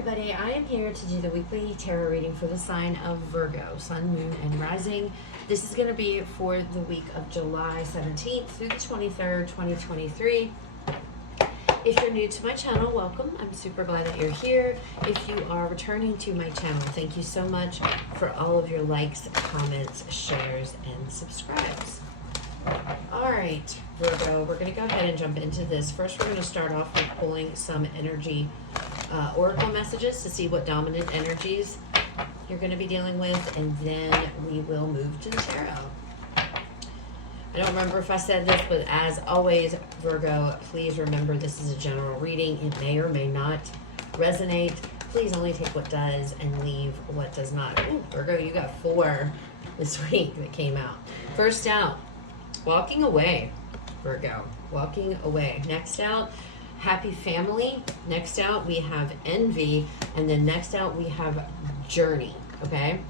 everybody, I am here to do the weekly tarot reading for the sign of Virgo, Sun, Moon, and Rising. This is going to be for the week of July 17th through the 23rd, 2023. If you're new to my channel, welcome. I'm super glad that you're here. If you are returning to my channel, thank you so much for all of your likes, comments, shares, and subscribes. All right, Virgo, we're going to go ahead and jump into this. First, we're going to start off with pulling some energy oracle messages to see what dominant energies you're going to be dealing with, and then we will move to the tarot. I don't remember if I said this, but as always, Virgo, please remember this is a general reading. It may or may not resonate. Please only take what does and leave what does not. Ooh, Virgo, you got 4 this week that came out. First out, walking away, Virgo, walking away. Next out, happy family. Next out, we have envy. And then next out, we have journey, okay?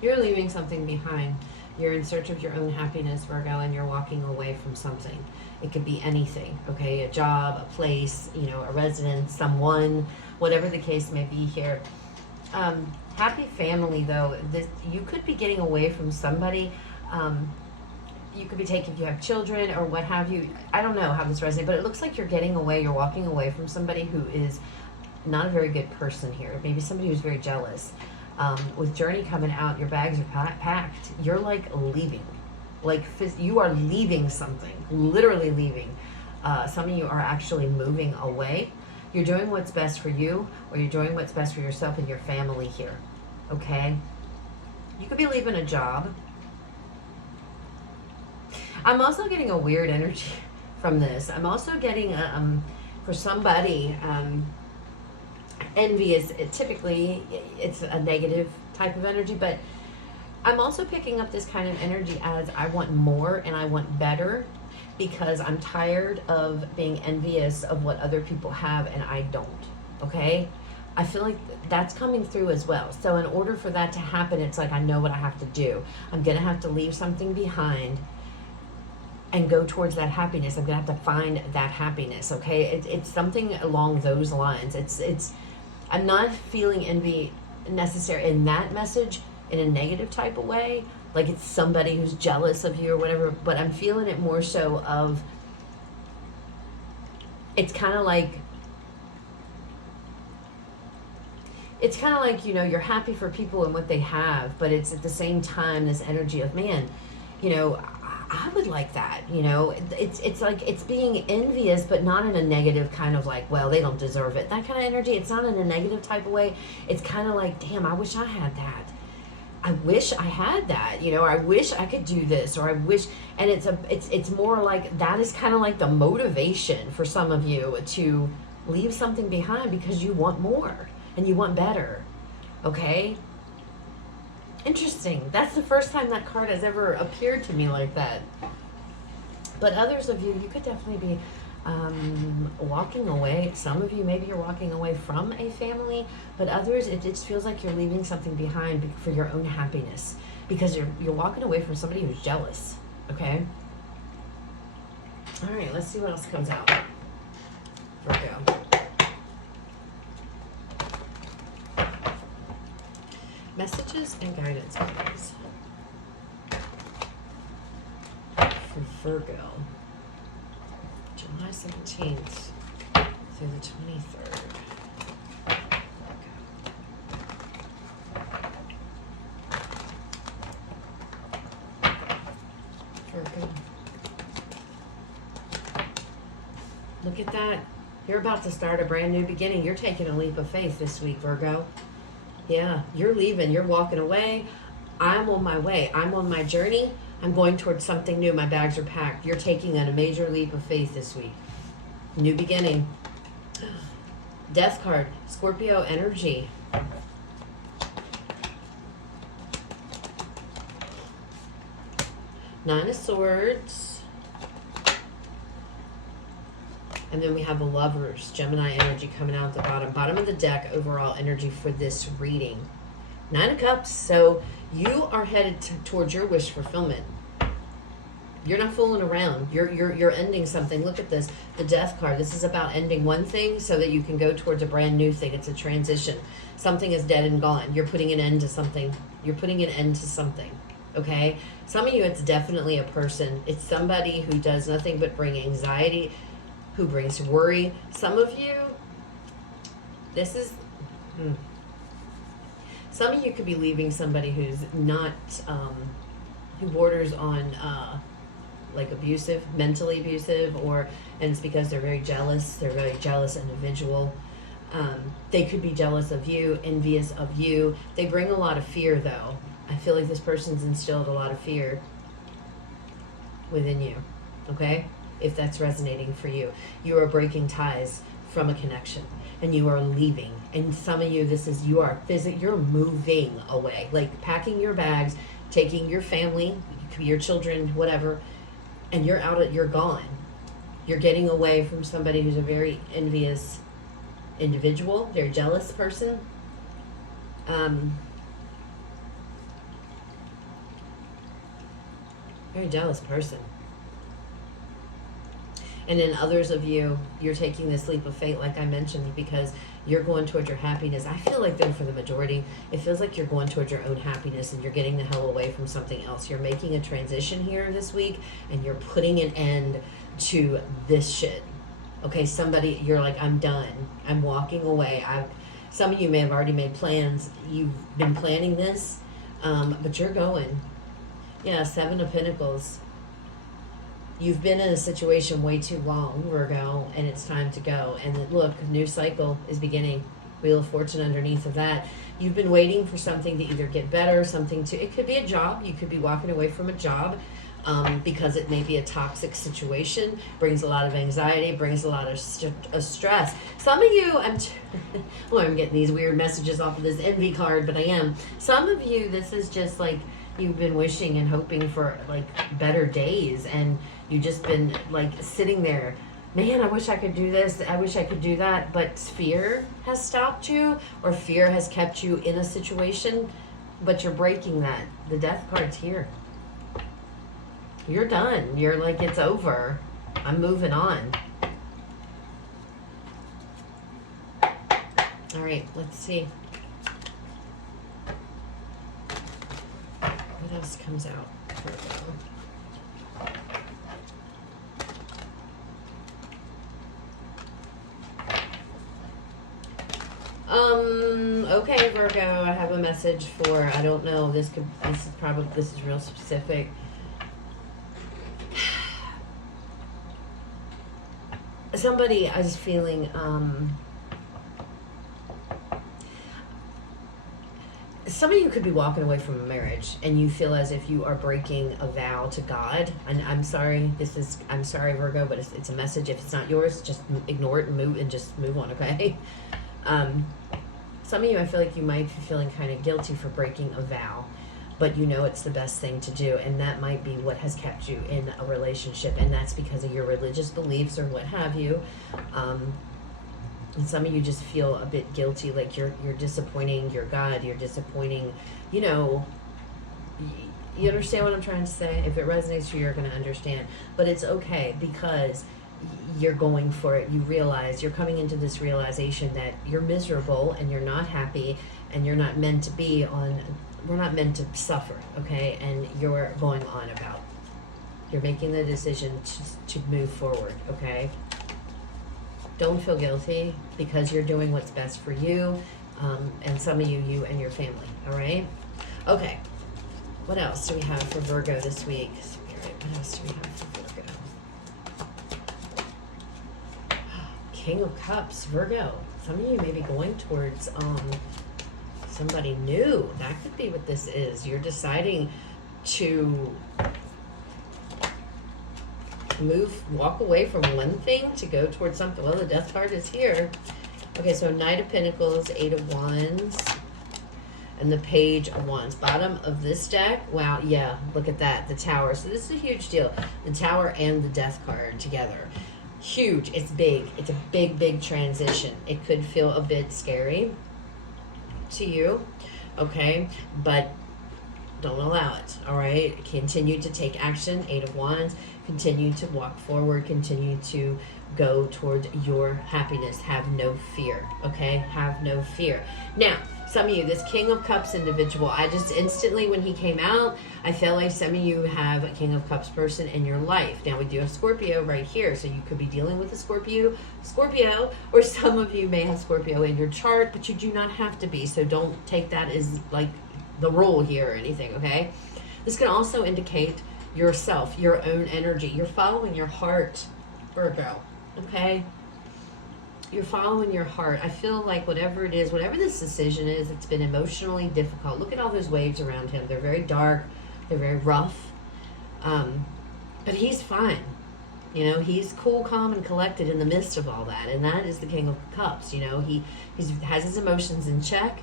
You're leaving something behind. You're in search of your own happiness, Virgo, and you're walking away from something. It could be anything, okay? A job, a place, you know, a residence, someone, whatever the case may be here. Happy family, though. You could be getting away from somebody. You could be taking, if you have children or what have you. I don't know how this resonates, but it looks like you're getting away. You're walking away from somebody who is not a very good person here. Maybe somebody who's very jealous. With journey coming out, your bags are packed. You're like leaving. Like you are leaving something. Literally leaving. Some of you are actually moving away. You're doing what's best for you, or you're doing what's best for yourself and your family here. Okay? You could be leaving a job. I'm also getting a weird energy from this. I'm also getting, for somebody, envy is typically, it's a negative type of energy, but I'm also picking up this kind of energy as I want more and I want better, because I'm tired of being envious of what other people have and I don't, okay? I feel like that's coming through as well. So in order for that to happen, it's like I know what I have to do. I'm going to have to leave something behind and go towards that happiness. I'm going to have to find that happiness, okay? It's something along those lines. I'm not feeling envy necessarily in that message in a negative type of way, like it's somebody who's jealous of you or whatever, but I'm feeling it more so of, it's kind of like, you know, you're happy for people and what they have, but it's at the same time this energy of, man, you know, I would like that, you know. It's like it's being envious, but not in a negative kind of like, well, they don't deserve it. That kind of energy. It's not in a negative type of way. It's kind of like, damn, I wish I had that. I wish I had that, you know, or I wish I could do this, or I wish, and it's more like that is kind of like the motivation for some of you to leave something behind because you want more and you want better, okay? Interesting. That's the first time that card has ever appeared to me like that. But others of you, you could definitely be walking away. Some of you, maybe you're walking away from a family, but others, it just feels like you're leaving something behind for your own happiness, because you're walking away from somebody who's jealous, okay? All right, let's see what else comes out. Virgo. Messages and guidance, please, for Virgo, July 17th through the 23rd. Virgo. Look at that. You're about to start a brand new beginning. You're taking a leap of faith this week, Virgo. Yeah, you're leaving. You're walking away. I'm on my way. I'm on my journey. I'm going towards something new. My bags are packed. You're taking a major leap of faith this week. New beginning. Death card. Scorpio energy. Nine of Swords. And then we have the Lovers, Gemini energy coming out at the bottom. Bottom of the deck, overall energy for this reading. 9 of Cups. So you are headed towards your wish fulfillment. You're not fooling around. You're ending something. Look at this. The Death card. This is about ending one thing so that you can go towards a brand new thing. It's a transition. Something is dead and gone. You're putting an end to something. You're putting an end to something. Okay? Some of you, it's definitely a person. It's somebody who does nothing but bring anxiety, who brings worry. Some of you, this is... Some of you could be leaving somebody who's not... who borders on... like abusive, mentally abusive, and it's because they're very jealous. They're a very jealous individual. They could be jealous of you, envious of you. They bring a lot of fear, though. I feel like this person's instilled a lot of fear within you, okay? If that's resonating for you. You are breaking ties from a connection, and you are leaving. And some of you, you're moving away, like packing your bags, taking your family, your children, whatever, and you're gone. You're getting away from somebody who's a very envious individual, very jealous person. Very jealous person. And then others of you, you're taking this leap of faith, like I mentioned, because you're going towards your happiness. I feel like, though, for the majority, it feels like you're going towards your own happiness and you're getting the hell away from something else. You're making a transition here this week and you're putting an end to this shit. Okay, you're like, I'm done. I'm walking away. Some of you may have already made plans. You've been planning this, but you're going. Yeah, 7 of Pentacles. You've been in a situation way too long, Virgo, and it's time to go. And look, a new cycle is beginning. Wheel of Fortune underneath of that. You've been waiting for something to either get better, it could be a job. You could be walking away from a job because it may be a toxic situation, brings a lot of anxiety, brings a lot of stress. Some of you, I'm getting these weird messages off of this envy card, but I am. Some of you, this is just like, you've been wishing and hoping for like better days, and you've just been like sitting there, man, I wish I could do this, I wish I could do that, but fear has stopped you, or fear has kept you in a situation, but you're breaking that. The Death card's here. You're done. You're like, it's over. I'm moving on. All right, let's see. What else comes out? Okay, Virgo, I have a message for, I don't know, this is real specific. Somebody I was feeling, some of you could be walking away from a marriage and you feel as if you are breaking a vow to God. And I'm sorry, Virgo, but it's a message. If it's not yours, just ignore it and just move on, okay? Some of you, I feel like you might be feeling kind of guilty for breaking a vow, but you know it's the best thing to do, and that might be what has kept you in a relationship, and that's because of your religious beliefs or what have you. And some of you just feel a bit guilty, like you're disappointing your God, you're disappointing, you understand what I'm trying to say? If it resonates with you, you're going to understand. But it's okay, because you're going for it. You realize, you're coming into this realization that you're miserable and you're not happy and you're not meant to be we're not meant to suffer, okay? And you're going on about. You're making the decision to move forward, okay? Don't feel guilty, because you're doing what's best for you, and some of you and your family, all right? Okay, what else do we have for Virgo this week? Spirit, what else do we have for Virgo? King of Cups, Virgo. Some of you may be going towards somebody new. That could be what this is. You're deciding to walk away from one thing to go towards something. Well, the Death card is here. Okay, so Knight of Pentacles, 8 of Wands, and the Page of Wands. Bottom of this deck, wow, yeah, look at that, the Tower. So this is a huge deal. The Tower and the Death card together. Huge, it's big. It's a big, big transition. It could feel a bit scary to you, okay? But Don't allow it, all right? Continue to take action, Eight of Wands. Continue to walk forward. Continue to go toward your happiness. Have no fear, okay? Have no fear. Now, some of you, this King of Cups individual, I just instantly, when he came out, I feel like some of you have a King of Cups person in your life. Now, we do have Scorpio right here, so you could be dealing with a Scorpio, or some of you may have Scorpio in your chart, but you do not have to be, so don't take that as like the rule here or anything, okay? This can also indicate yourself, your own energy. You're following your heart, Virgo, okay? You're following your heart. I feel like whatever it is, whatever this decision is, it's been emotionally difficult. Look at all those waves around him. They're very dark. They're very rough. But he's fine. You know, he's cool, calm, and collected in the midst of all that. And that is the King of Cups. You know, he has his emotions in check.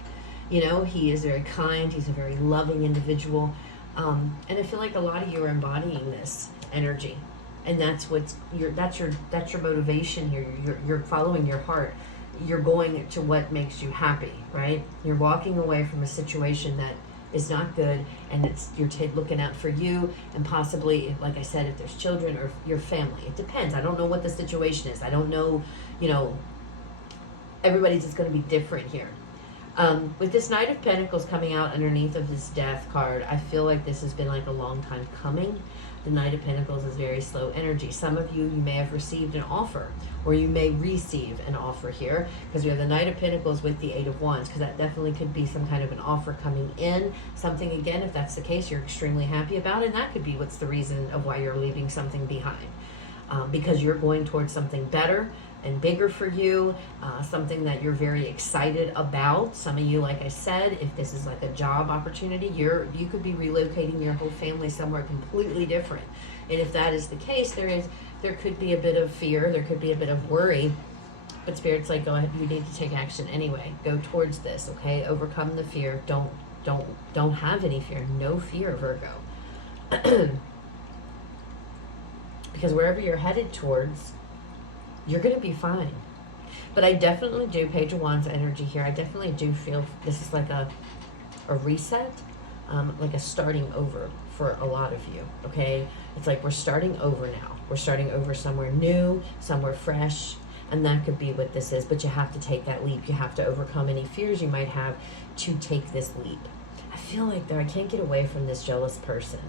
You know, he is very kind. He's a very loving individual. And I feel like a lot of you are embodying this energy. And that's your motivation here. You're following your heart. You're going to what makes you happy, right? You're walking away from a situation that is not good, and you're looking out for you, and possibly, like I said, if there's children or your family. It depends. I don't know what the situation is. I don't know, you know, everybody's just going to be different here. With this Knight of Pentacles coming out underneath of this Death card, I feel like this has been like a long time coming. The Knight of Pentacles is very slow energy. Some of you may have received an offer, or you may receive an offer here, because we have the Knight of Pentacles with the Eight of Wands, because that definitely could be some kind of an offer coming in. Something, again, if that's the case, you're extremely happy about, and that could be what's the reason of why you're leaving something behind. Because you're going towards something better and bigger for you, something that you're very excited about. Some of you, like I said, if this is like a job opportunity, you could be relocating your whole family somewhere completely different. And if that is the case, there could be a bit of fear, there could be a bit of worry, but Spirit's like, go ahead, you need to take action anyway. Go towards this, okay? Overcome the fear. Don't have any fear. No fear, Virgo. Because wherever you're headed towards, you're going to be fine. But I definitely do, Page of Wands energy here, I definitely do feel this is like a reset, like a starting over for a lot of you, okay? It's like we're starting over now. We're starting over somewhere new, somewhere fresh, and that could be what this is. But you have to take that leap. You have to overcome any fears you might have to take this leap. I feel like, though, I can't get away from this jealous person.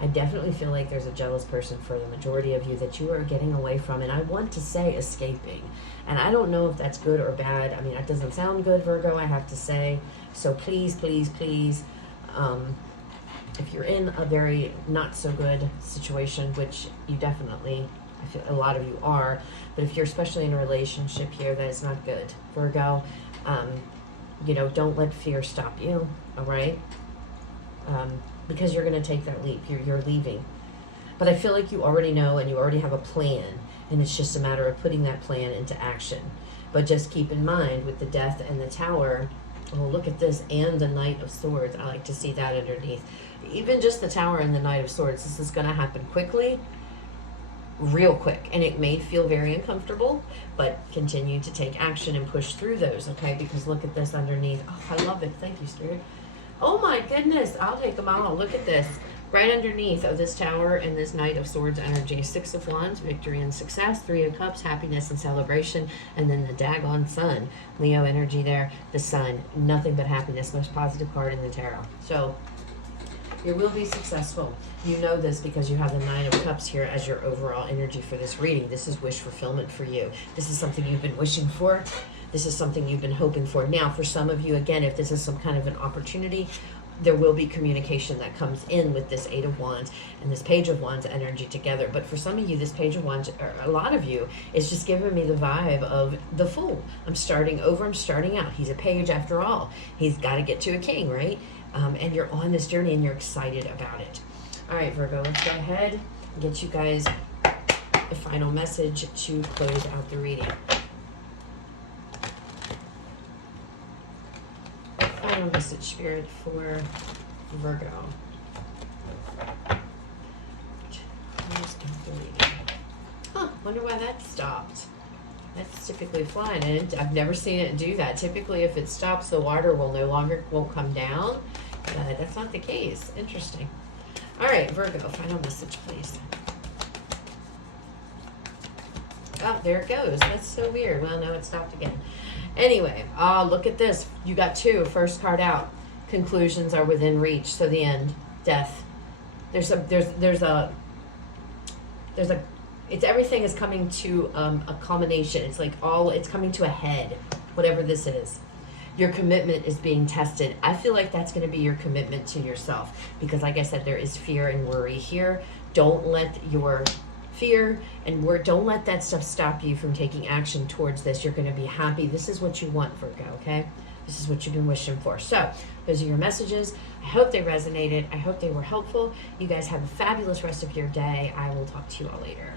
I definitely feel like there's a jealous person for the majority of you that you are getting away from, and I want to say escaping. And I don't know if that's good or bad. I mean, that doesn't sound good, Virgo, I have to say. So please, please, please, if you're in a very not so good situation, which you definitely, I feel a lot of you are, but if you're especially in a relationship here that is not good, Virgo, you know, don't let fear stop you, all right? Because you're going to take that leap. You're leaving. But I feel like you already know and you already have a plan, and it's just a matter of putting that plan into action. But just keep in mind with the Death and the Tower, oh, look at this, and the Knight of Swords. I like to see that underneath. Even just the Tower and the Knight of Swords, this is going to happen quickly, real quick. And it may feel very uncomfortable, but continue to take action and push through those, okay? Because look at this underneath. Oh, I love it. Thank you, Spirit. Oh my goodness, I'll take them all. Look at this. Right underneath of this Tower and this Knight of Swords energy. Six of Wands, victory and success. Three of Cups, happiness and celebration. And then the daggone Sun. Leo energy there. The Sun. Nothing but happiness. Most positive card in the tarot. So, you will be successful. You know this because you have the Nine of Cups here as your overall energy for this reading. This is wish fulfillment for you. This is something you've been wishing for. This is something you've been hoping for. Now, for some of you, again, if this is some kind of an opportunity, there will be communication that comes in with this Eight of Wands and this Page of Wands energy together. But for some of you, this Page of Wands, or a lot of you, is just giving me the vibe of the Fool. I'm starting over. I'm starting out. He's a page after all. He's got to get to a king, right? And you're on this journey and you're excited about it. All right, Virgo, let's go ahead and get you guys a final message to close out the reading. Final message, Spirit, for Virgo. Huh, wonder why that stopped. That's typically fine, and I've never seen it do that. Typically, if it stops, the water won't come down, that. That's not the case. Interesting. All right, Virgo, final message, please. Oh, there it goes. That's so weird. Well, no, it stopped again. Anyway, look at this. You got two. First card out. Conclusions are within reach. So the end. Death. It's everything is coming to a culmination. It's like it's coming to a head, whatever this is. Your commitment is being tested. I feel like that's going to be your commitment to yourself because, like I said, there is fear and worry here. Don't let your fear and don't let that stuff stop you from taking action towards this. You're going to be happy. This is what you want, Virgo, okay? This is what you've been wishing for. So those are your messages. I hope they resonated. I hope they were helpful. You guys have a fabulous rest of your day. I will talk to you all later.